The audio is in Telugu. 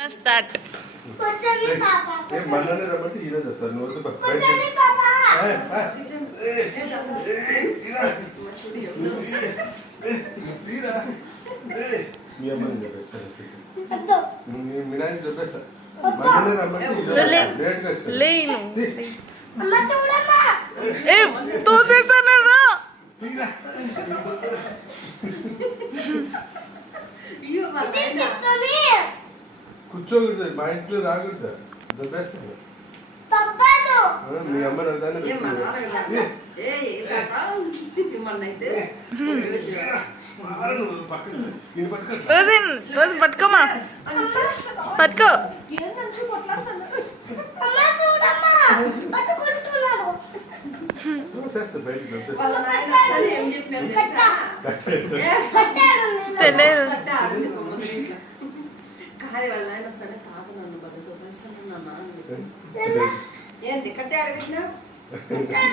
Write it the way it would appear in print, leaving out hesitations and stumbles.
స్టార్ట్. మనల్ని రమ్మంటే ఈరోజు వస్తారు నువ్వు మీ అమ్మని చెప్పేస్తారు వినాయని చెప్పేస్తా మనల్ని రమ్మంటే ఈరోజు లేట్గా వస్తారు లేను తోసేస్తాను కూర్చోకూడదు మా ఇంట్లో రాకూడదు దొబ్బేస్తాను మీ అమ్మని అర్థాన్ని పట్టుకోమా పట్టుకో బయటకు తెలియదు కాదు వాళ్ళ నాయన వస్తానే తాత నన్ను బలి చూపిస్తాను ఏంటి కట్టే అడిగినా